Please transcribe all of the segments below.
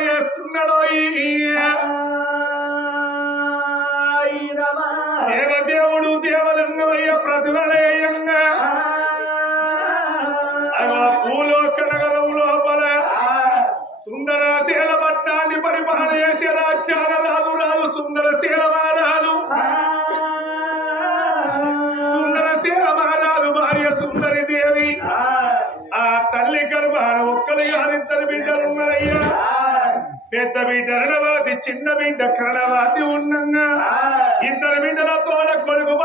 చేస్తున్నాడో దేవదేవుడు దేవదంగమయ్య ప్రతిమలయంగా భూలోక నగరం లోపల సుందరశీల పట్నాన్ని పరిపాలన చేసే రాజ్యాల రాజు సుందరశీల మహారాజు సుందరశీల మహారాజు భార్య సుందరి దేవి ఆ తల్లి గర్భాన ఒక్కరి గారిద్దరు బిడ్డలున్నారయ్యా పెద్ద బిడ్డ రణవాది చిన్న బిడ్డ కరణవాది ఉన్నంగా ఇద్దరు బిడ్డలతో కొడుకు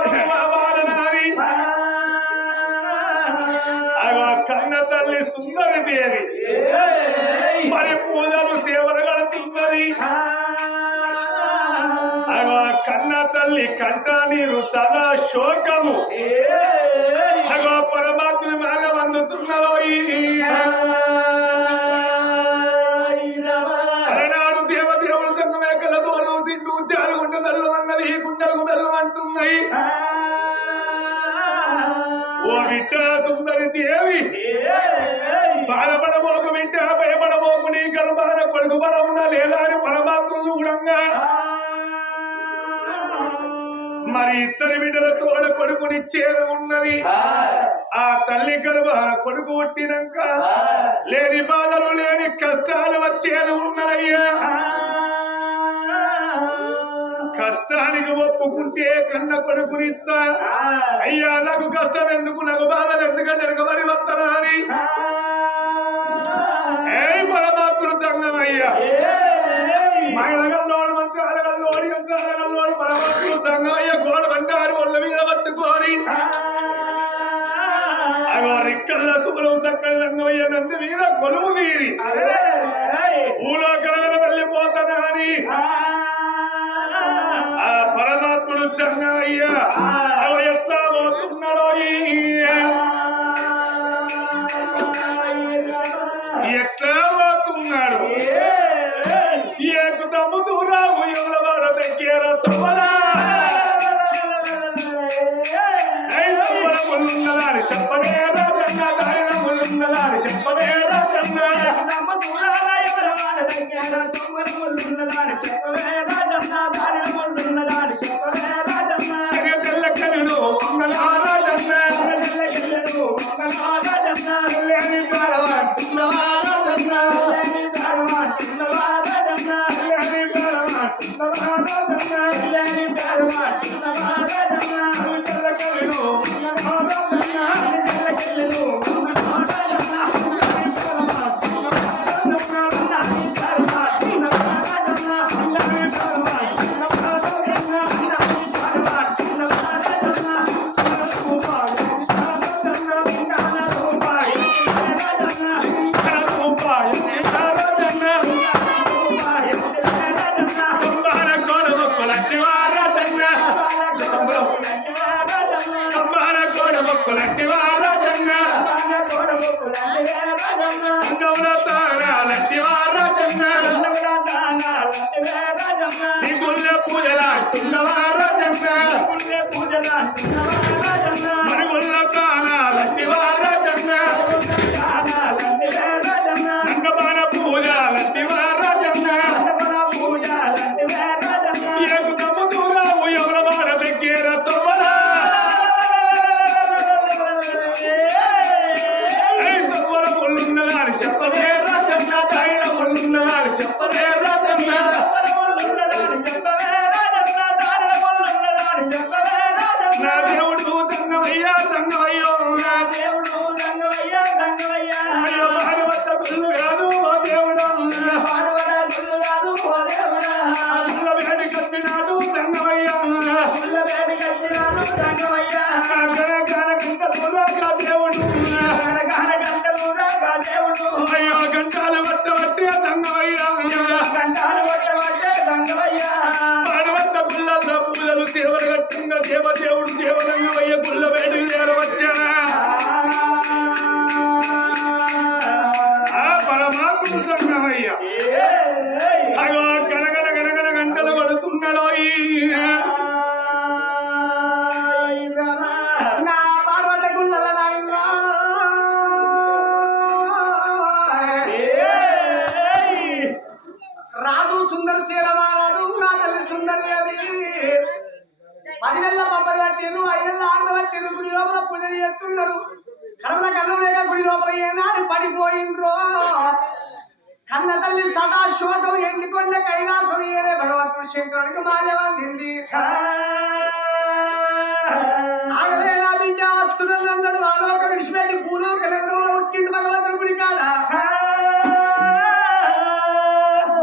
వాడనాని కన్న తల్లి సుందరి దేవి మరి పూజలు సేవలు గడుతున్నది కన్న తల్లి కంట నీరు సదా శోకము పరమాత్మ బాగా అందుతున్నదో అలనాడు దేవదేవుడు తన మేకలతో తింటూ జారుగుండ బెల్లం అన్నది ఈ గుండెలకు బెల్లం అంటున్నాయి ఓ బిడ్డ సుందరి దేవి బాధపడబోకు బిడ్డ భయపడబోకు నీ గర్భాన కొడుకు బలమున లేదా అని పరమాత్మ చూడంగా మరి ఇద్దరి బిడ్డలతో కొడుకునిచ్చేది ఉన్నది ఆ తల్లి గర్భాన కొడుకు పుట్టినాక లేని బాధలు లేని కష్టాలు వచ్చేది ఉన్నదయ్యా కష్టానికి ఒప్పుకుంటే కన్న కొడుకునిస్తా అయ్యా నాకు కష్టం ఎందుకు నాకు బాధలు ఎందుకంటే వెనకబడి వస్తారా అని ఏ పరమాత్మ తంగమయ్యా మహిళగల్లోడు మంచి అడగల్లోడి అడగల్లోడు పరమాత్మ తంగమయ్య గోడ బండారు ఒళ్ళ మీద పట్టుకోని అగోరిక్కల్ల తుమలం చక్కని రంగమయ్య నంది మీద కొలువు తీరి ఊలో కలగల వెళ్ళిపోతానా అని ఆ పరమాత్ముడు చంగమయ్య ఎట్లా పోతున్నాడో ఎట్లా పోతున్నాడు ఏకుతము దూరాము ఎవరవాడ దగ్గర తొమ్మలా ముళ్ళున్నదాని చెప్పనేరా కన్నా దారిన ముళ్ళున్నదాని చెప్పనేరా కన్నా నమ్మ దూరాల ఎవరవాడ దగ్గర తొమ్మల ముళ్ళున్నదాని చెప్పనేరా కన్నా దారిన ముళ్ళున్నదాని చెప్పనేరా కన్నా తెల్లకల్లు మంగళారా కన్నా తెల్లకల్లు మంగళారా కన్నా లేని కారవాన్ చిన్నవారా కన్నా లేని కారవాన్ చిన్నవారా కన్నా లేని కారవాన్ చిన్నవారా కన్నా లేని కారవాన్ చిన్నవారా కన్నా తెల్లకల్లు దేవదేవుడు దేవరంగమయ్య గుళ్ళ వేడి వచ్చా పరమాత్ముడు రంగమయ్య అగో గనగన గనగన గంటలు పడుతున్నాడో పెట్టిన గుడి లోపల పూజలు చేస్తున్నారు కర్మ కళ్ళు లేక గుడి లోపల ఏనాడు పడిపోయిండ్రో కన్న తల్లి సదాశోకం ఎండికొండ కైలాసం ఏరే భగవంతుడు శంకరుడికి మాయవందింది ఆగలేనా బిడ్డ వస్తున్నాడు అన్నాడు ఆలోక విడిచిపెట్టి భూలోక నగరంలో ఉట్టిండు భగవంతుడి గుడి కాడ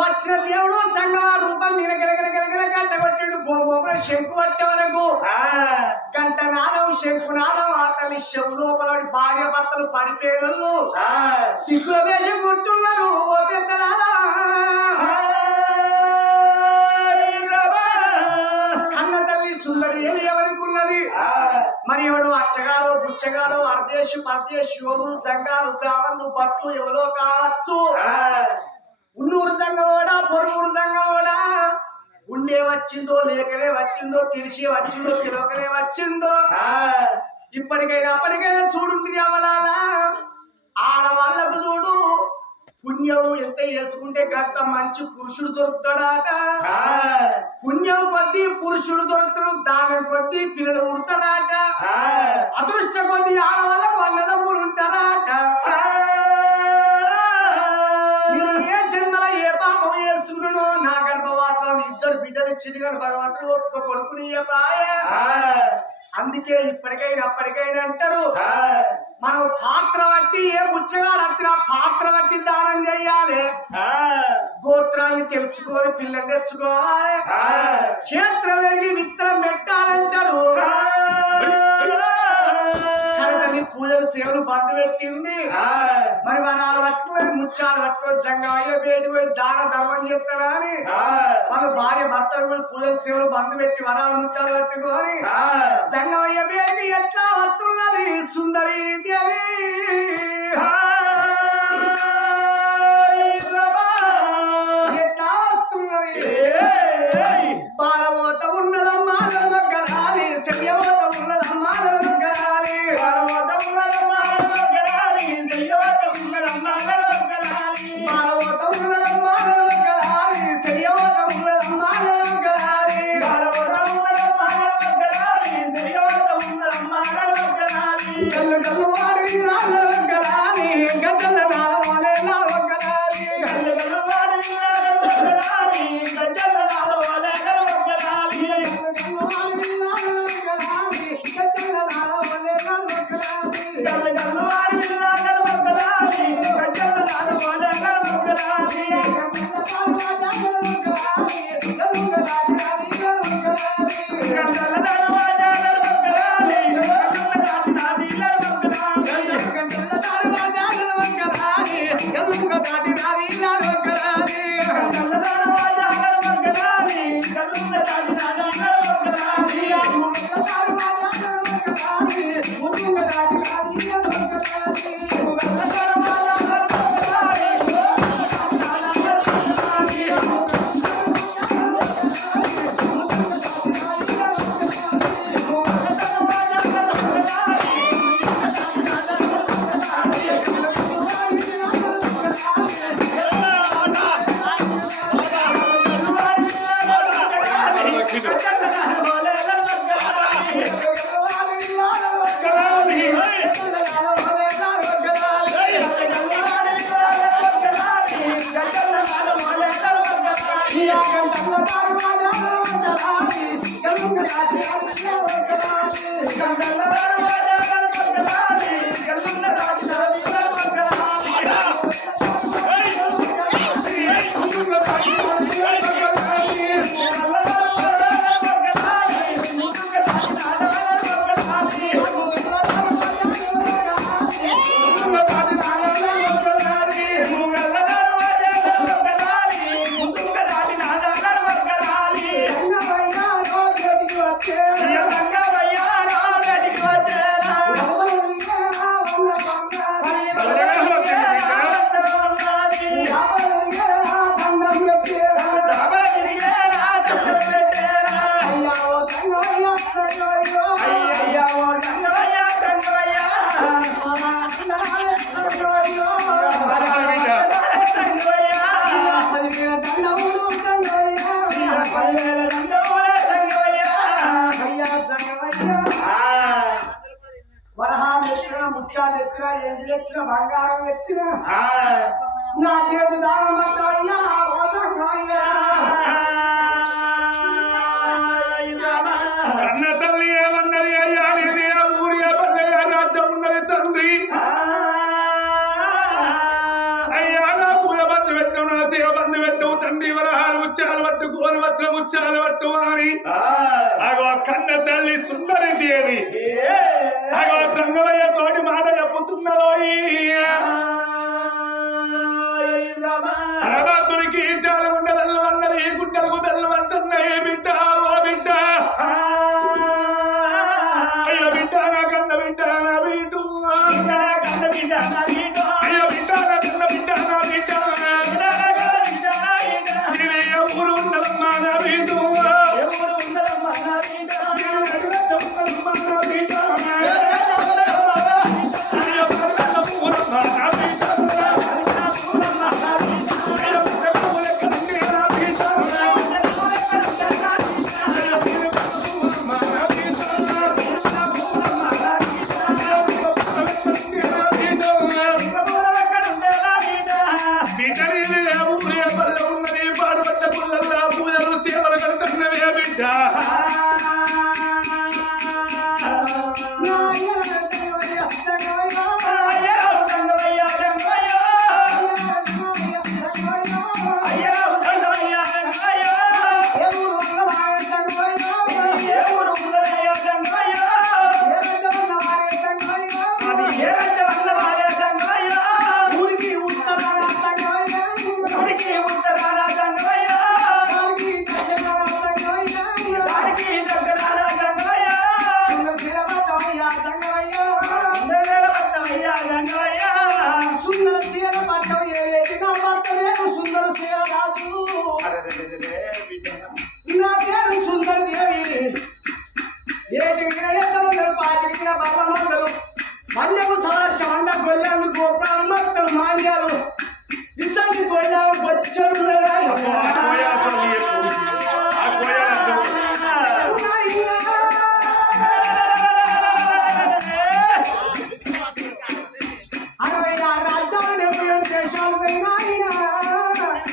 వచ్చిన దేవుడు చంగమ రూపం మీద గెలగల గంట కొట్టిండు బొమ్మ శంకు పట్టే వరకు గంట నాదం శంకు నాదం ఆ తల్లి శవు లోపల భార్య భర్తలు పడితేనలు చిక్కులు వేసి కూర్చున్నారు ఓ పెద్దలారా కన్న తల్లి సుందరి ఏమి ఎవరికున్నది మరి ఎవడు అచ్చగాడు బుచ్చగాడు అర్దేశు పరదేశు యోగులు జంగాలు బ్రాహ్మణులు భక్తులు ఎవరో కావచ్చు ఉన్నూరు జంగమోడా పొరుగురు జంగమోడా ఉండే వచ్చిందో లేకనే వచ్చిందో తెలిసి వచ్చిందో తెలియకనే వచ్చిందో అప్పటికైనా చూడుంటుంది అవలాలా ఆడవాళ్ళకు చూడు పుణ్యం ఎంత చేసుకుంటే గంట మంచి పురుషుడు దొరుకుతాడాట పుణ్యం కొద్దీ పురుషుడు దొరుకుతాడు దానం కొద్దీ పిల్లలు ఉడతాడాట అదృష్టం కొద్దీ ఆడవాళ్ళకు అన్నదమ్ములు ఉంటారాట ఏ జన్మల ఏ పాపం చేసుకున్నాడో నా గర్భవాసాన్ని ఇద్దరు బిడ్డలు ఇచ్చింది కానీ భగవంతుడు ఒక్క కొడుకుని అందుకే ఇప్పటికైనా అప్పటికైనా అంటారు మనం పాత్ర బట్టి ఏ బుచ్చగాడు వచ్చినా పాత్ర బట్టి దానం చేయాలి గోత్రాన్ని తెలుసుకొని పిల్లని తెచ్చుకోవాలి క్షేత్రం పెరిగి విత్తనం పెట్టాలంటారు పూజలు సేవలు బంధు పెట్టింది మరి వనాలు పట్టుకొని ముత్యాలు పట్టుకొని జంగమయ్య వేడి పోయి దాన ధర్మం చేస్తారా అని వాళ్ళ భార్య భర్తలు కూడా పూజలు సేవలు బంధు పెట్టి వనాలు ముత్యాలు పట్టుకొని జంగమయ్య వేడికి ఎట్లా వస్తున్నది సుందరి దేవి ఎట్లా వస్తున్నది బాలమోత ఉన్నదమ్మా గలాలి శల్యమోత ఉన్నదమ్మా గలాలి తెచ్చినా ఎండి తెచ్చినా బంగారం తెచ్చినా నా చేతి దాగమంటాయ్యా కన్న తల్లి ఏమన్నది అయ్యా నేనే ఆ ఊరి పల్లె రాజ్యం ఉన్నది తండ్రి అయ్యా నా పూల బంధు పెట్టు నా దేవ బంధు పెట్టు తండ్రి వరహాలు ముచ్చాలు పట్టు కోరి వస్త్రం ముచ్చాలు పట్టు అని అగో కన్న తల్లి సుందరి దేవి అగో తంగవయ్య తోటి మాట చెప్పుతున్నదో భగవంతునికి చాలా గుండెలు అన్నది ఈ గుండెలకు బెల్లం అంటున్నాయి బిడ్డ ఓ బిడ్డ అయ్యో బిడ్డ నా కన్న బిడ్డ నా బిడ్డు అయ్యో బిడ్డ నా కన్న బిడ్డ నా బిడ్డ నేను ఏ ఊరు ఉండదమ్మా నా బిడ్డు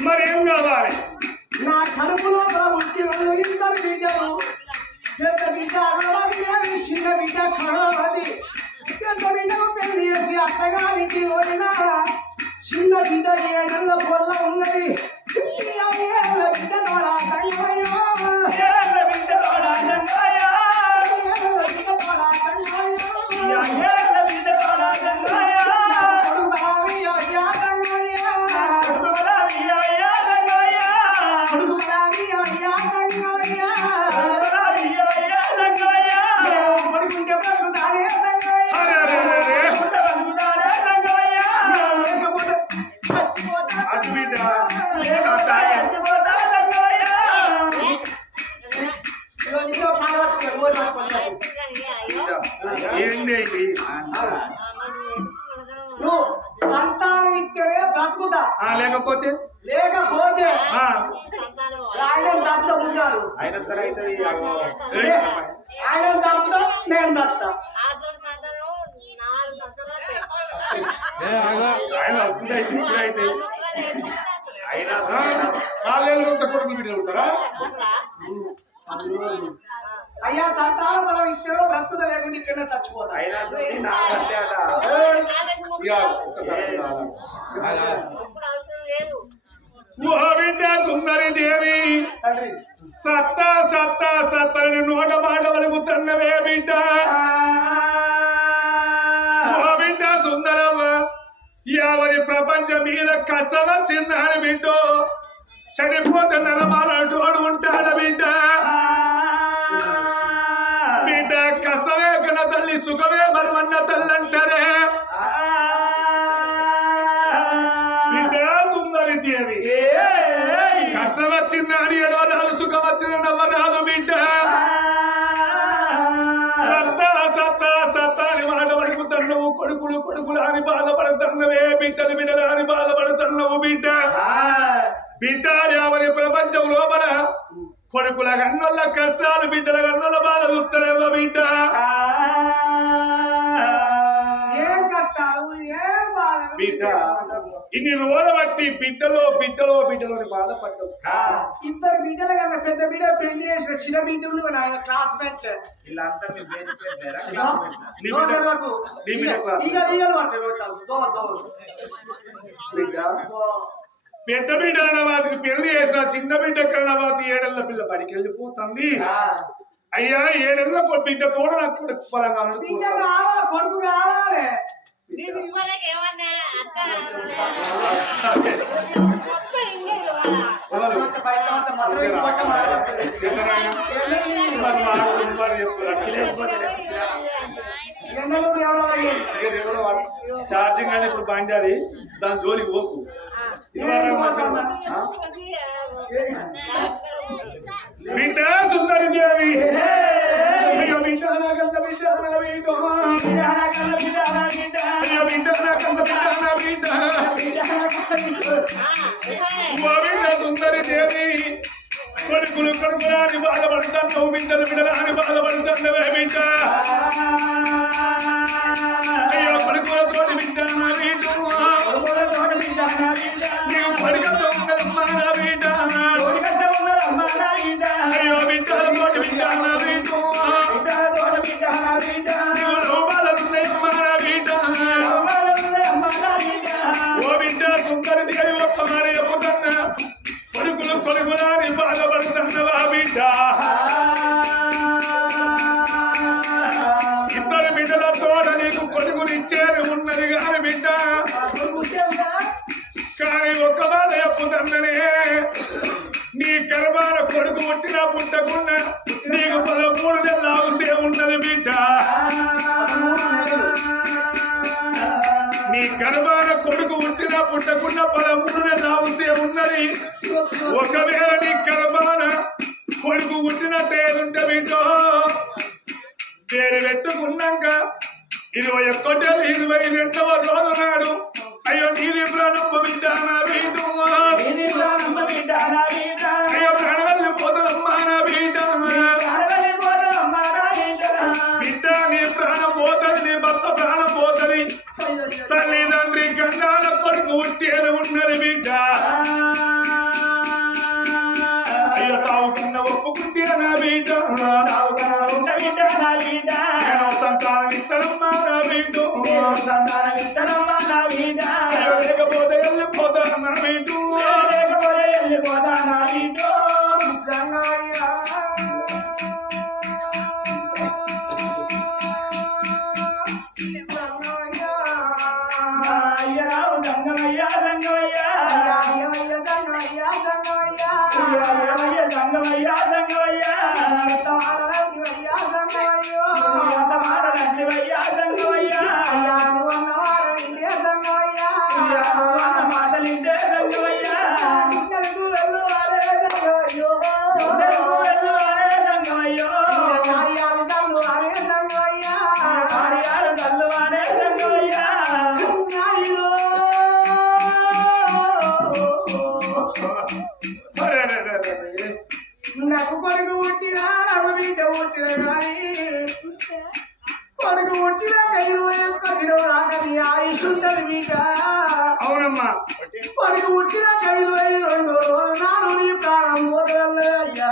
మరేం కావాలి నా కడుపులో ఇద్దరు బిడ్డలు పెద్ద బిడ్డ అగరవాది చిన్న బిడ్డ కడవది పెద్ద బిడ్డకు పెళ్లి చేసి అత్తగారికి వదిన చిన్న బిడ్డ 7 నెలల పొల్ల ఉన్నది బిడ్డ తోడా సంతానం ఇస్తేనే బ్రతుకుతా లేకపోతే ఆయన చంపుతా పుట్టారు ఆయన చంపుతా నేను చంపుతా అయ్యా సంతానం మనం ఇద్దరు బ్రతుకుతా లేకుండా ఇక్కడనే చచ్చిపోతా బిడ్డ సుందరి దేవి సత్తా సత్తా సత్తని నోట మాట పలుకుతున్నవే బిడ్డ బిడ్డ సుందరమ్మ యావరి ప్రపంచం మీద కష్టం వచ్చిందని బిడ్డో చనిపోతున్న మానటోడు ఉంటాడు బిడ్డ బిడ్డ కష్టమే కన్న తల్లి సుఖమే మరమన్న తల్లి అంటారే బిడ్డ సుందరి దేవి కష్టం వచ్చిందని ఎడవరాలు సుఖం వచ్చింది నవ్వరాలు బిడ్డ సత్తా సత్తా సత్తా అని మాట పలుకుతున్నావు కొడుకులు కొడుకులు అని బాధపడుతున్నవే బిడ్డలు బిడ్డలు అని బాధపడుతున్నావు బిడ్డ బిడ్డ యావరి ప్రపంచం లోపల కొడుకుల కన్నుల కష్టాలు బిడ్డల కన్నుల బాధ చూస్తలేవో బిడ్డ ఏం కష్ట బిడ్డ ఇన్ని రోజుల బట్టి బిడ్డలో అని బాధపడ్డావు. ఇద్దరు బిడ్డలు కదా, పెద్ద బిడ్డ పెళ్లి చేసిన చిన్న బిడ్డలు నా క్లాస్మేట్ వీళ్ళంతా మీ పేరు పెట్టారా? నీ బిడ్డ పెద్ద బిడ్డ అన్నవాటికి పెళ్లి చేసిన చిన్న బిడ్డ కన్నవాతి 7 ఏళ్ల పిల్ల పడికి వెళ్ళిపోతుంది. అయ్యా 7 ఏళ్ల బిడ్డ కూడా నాకు పరంగా కొడుకు కావాలి. నేను ఇవ్వలేక ఏమన్నా అత్త ఛార్జింగ్ అని ఇప్పుడు బండి దాని జోలికి పోకు. బిడ్డ సుందరి దేవి బిడ్డ సుందరి దేవి కొడుకులని బాధపడుతాను, బిడ్డలు బిడ్డలని బాధపడుతాను బిడ్డ. అయ్యో కొడుకులతోటి బిడ్డ నా బిడ్డ నీవు పడుకమ్మా నా బిడ్డ. అయ్యో బిడ్డలతోటి బిడ్డ నా బిడ్డ నీవు లోపాలన్నాయమ్మా నా బిడ్డ. ఓ బిడ్డ సుందరి దేవి ఒక్క మాట చెప్పుతున్నా, కొడుకులని బాధపడుతున్నవా బిడ్డ. ఇద్దరు బిడ్డలతో నీకు కొడుకునిచ్చేది ఉన్నది కాని బిడ్డ, కానీ ఒక్క మాట చెప్పుతున్ననే, నీ గర్భాన కొడుకు పుట్టినా పుట్టకుండా నీకు 13 నెలల అవసే ఉన్నది బిడ్డ. నీ గర్భాన కొడుకు పుట్టినా పుట్టకుండా 13 నెలల అవసే ఉన్నది. ఒకవేళ నీ గర్భాన కొడుకు పుట్టినట్టు ఏదుంటే బిడ్డ పేరు పెట్టుకున్నాక 21వ రోజు నాడు అయ్యో నీది ప్రాణం బిడ్డ నా బిడ్డ, అయ్యో ప్రాణవల్లి పోతుందమ్మా నా బిడ్డ. బిడ్డ నీ ప్రాణం పోతుంది, నీ భర్త ప్రాణం పోతుంది, తల్లిదండ్రి గంగాల కొడుకు పుట్టేది ఉన్నది బిడ్డ. అయ్యో సాగుకున్న ఒప్పుకుంటే నా బిడ్డ, నేను సంతానం ఇస్తానమ్మా నా బిడ్డ, లేకపోతే వెళ్ళిపోతాను నా బిడ్డ. నాకు కొడుకు పుట్టినా నాకు బిడ్డ పుట్టిన కానీ కొడుకు పుట్టినా 21 దినం రాకని ఆయుష్ ఉంటుంది బిడ్డ. అవునమ్మా, కొడుకు పుట్టినా 22 రోజు నాడు నీ ప్రాణం పోతుంది అయ్యా.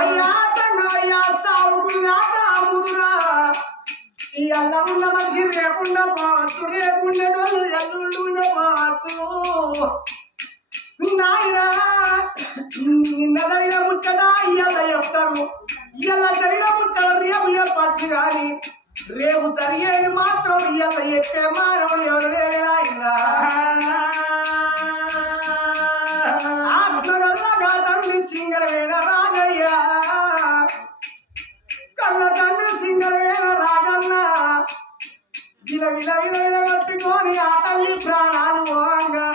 అయ్యా తంగయ్యా సాగుకున్నాక ముదురా ఈ అల్ల ఉన్న మనిషి లేకుండా పోవచ్చు, లేకుండా ఎల్లుండి పోవచ్చు. నాయనా నిన్న జరిగిన ముచ్చట ఇయ్యాల చెప్తారు, ఇయ్యాల జరిగిన ముచ్చట రేపు చెప్పచ్చు కానీ రేపు జరిగేది మాత్రం ఇయ్యాల చెప్పే మానవుడు ఎవరు లేరు నాయనా. ఆత్మగల్లగా తండ్రి సింగరవేణ రాజయ్య, కళ్ళ తండ్రి సింగరవేణ రాజన్న విల విల విల విల కట్టుకొని ఆ తల్లి ప్రాణాలు పోగా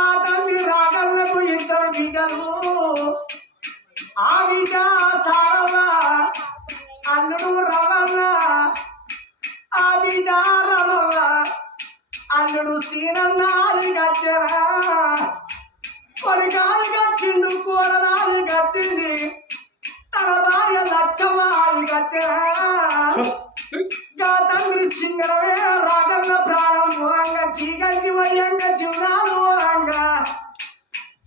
ఆ తల్లి రాగలకు 2 బిడ్డలు. ఆ బిడ్డ సారవ అల్లుడు రవల్ల, ఆ బిడ్డ రవల్ల అల్లుడు సీనన్నాది గచ్చరా. కొడుకాది గచ్చిండు, కూరలాది గచ్చింది, తన భార్య లచ్చమ్మ తండ్రి సింగరమే రాగన్న ప్రాణం పోంగా చీకంటి వయ్యంగా శివనాలు పోంగా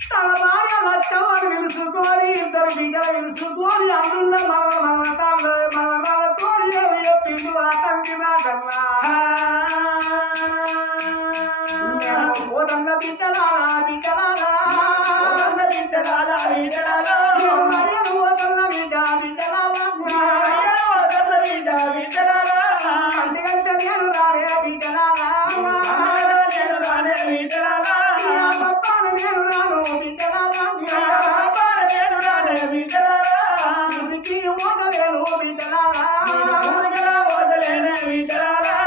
తన భార్య లచ్చమ్మని పిలుచుకొని ఇద్దరు బిడ్డలు పిలుచుకొని అందులో మనతో చెప్పిండు ఆ తండ్రి నాకన్నా ఓదన్న బిడ్డలారా బిడ్డలారా బిడ్డలారా బిడ్డలారా ఓదన్న బిడ్డ బిడ్డలారా బిడ్డ బిడ్డలారా అందుకంటే నేను రాడే బిడ్డలారా నేను రాడే బిడ్డలారా నేను రాను బిడ్డలారా నేను రాడే బిడ్డలారా ఇంటికి ఓదలేను బిడ్డలారా ఓదలేనే బిడ్డలారా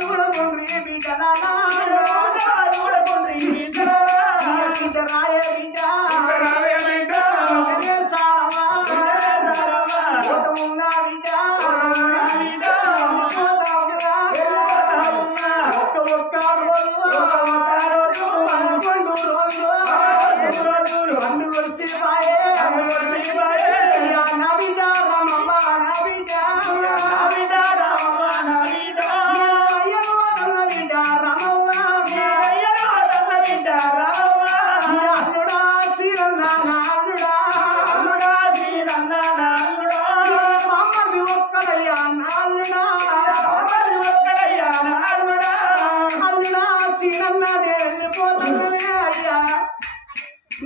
చూడకుండ్రి బిడ్డలారా చూడకుండ్రి బిడ్డలారా బిడ్డ రాయే బిడ్డ రాయే బిడ్డ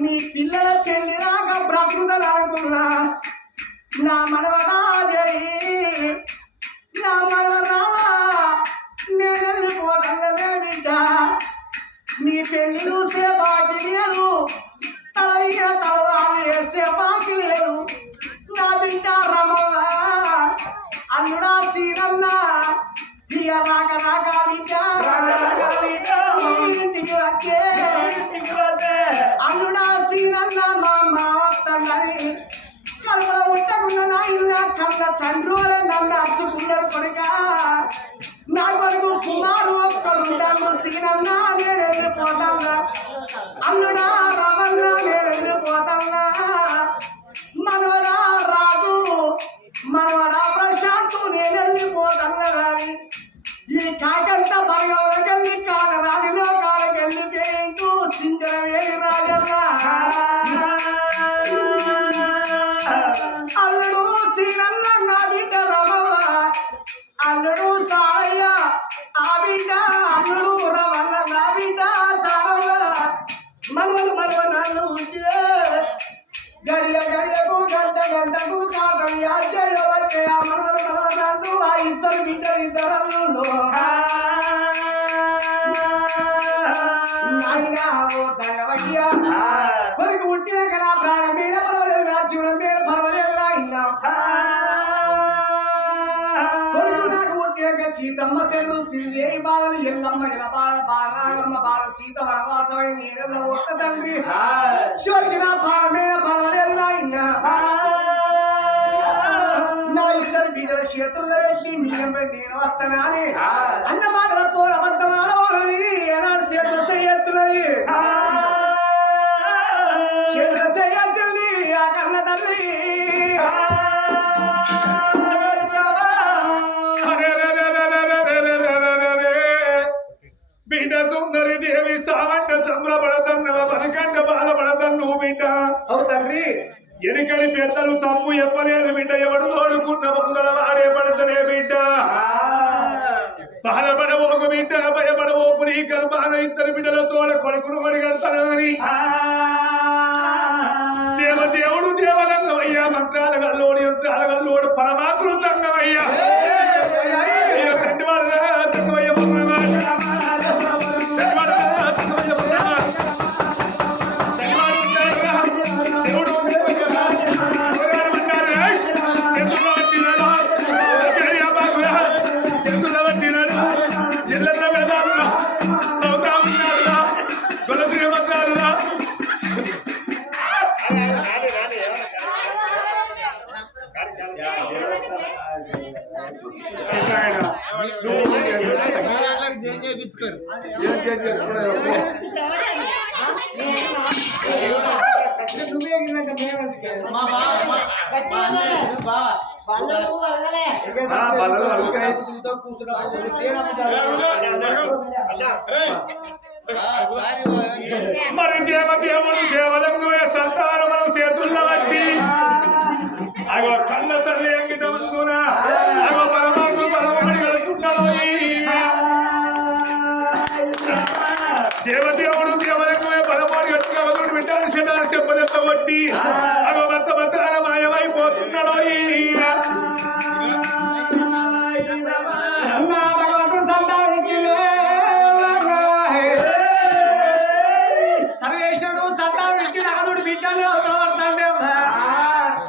నీ పిల్లల చెల్లిలాగా బ్రతుకుదనుకున్నా నా మనవడా జరి నా మనవడా నేను వెళ్ళిపోతానే బిడ్డ నీ పెళ్లి చూసే బాకి లేదు తలవిగా తలవాలి వేసే బాకి లేదు నా బిడ్డ రమణ అల్లుడా సీనన్నా ఇక రాక రాక బిడ్డ ఇంటికి వచ్చే అల్లుడా సీనన్నా మా మావత్తని కళ్ళ ముట్టకుండా నా ఇల్ల కళ్ళ తండ్రులే నన్ను అరుచుకున్నారు కొడుక నా కొడుకు కుమారు ఒక్కడుంటాను సీనన్నా నేను వెళ్ళిపోతాన్నా అల్లుడా రమన్న నేను వెళ్ళిపోతాన్నా మనవడా రాజు మనవడా ప్రశాంత్ నేను వెళ్ళిపోతాన్నా కానీ ఈ కాకంత భాగంలోకెళ్ళి కాల రాజులో కాలకెళ్ళి పేరు సింగరవేలి రాజన్నా అల్లుడు శ్రీరన్న నా బిడ్డ రమవ అల్లుడు సారయ్య ఆ బిడ్డ అల్లుడు రమల్ల నా బిడ్డ సారవ్వ మనవలు మనవనాలు గడియ గడియకు గంట గంటకు కాటం యాచర్య వచ్చే ఆ మనవలు మనవనాలు ఆ ఇద్దరు బిడ్డలు ఇద్దరు నాయనా ఓ సంగవయ్యా కొడుకు పుట్టిన కదా ప్రాణం మీద పర్వాలేదు నా జీవనం మీద పర్వాలేదు అయినా కొడుకు నాకు పుట్టినాక సీతమ్మ సెల్లు సిల్లి బాధలు ఎల్లమ్మ ఇలా బాధ బాలమ్మ బాధ సీత వనవాసమై నీళ్ళ ఒక్క తండ్రి శివుడికి నా ప్రాణం మీద పర్వాలేదు అయినా నా ఇద్దరు బిడ్డల చేతుల్లో పెట్టి మీనం పెట్టి నేను వస్తానని అన్న మాటల పోర అబద్ధం ఆడవాలని ఏనాడు చేతులు చేయెత్తున్నది చేతులు చేయెత్తుంది ఆ కన్న తల్లి బిడ్డ సుందరి దేవి సావంట సంబరపడతన్నవ బనకంట బాధపడతన్ను బిడ్డ అవు తండ్రి ఎనికడి పెద్దలు తప్పు చెప్పలేదు బిడ్డ ఎవడు తోడుకున్న ముందర వాడే పడతనే బిడ్డ బాధపడబోకు బిడ్డ భయపడబోకు నీ గర్భాన ఇద్దరు బిడ్డల తోడ కొడుకును అడిగడతానని దేవదేవుడు దేవలంగమయ్యా మంత్రాల గల్లోడు యంత్రాల గల్లోడు పరమాకృతంగమయ్యా వాళ్ళ బలలు అలుకాయి. మరి దేవుడు దేవలంగు సంతానం చేతుల్లో బట్టి అగో కన్న తల్లి అంగిట ఉంటున్నా అగో పరమాత్మ పరమని కలుసుకున్నాడు దేవదేవుడు దేవలంగు పరమాడు ఎట్టుగా వదులు పెట్టాలని చెప్పబట్టి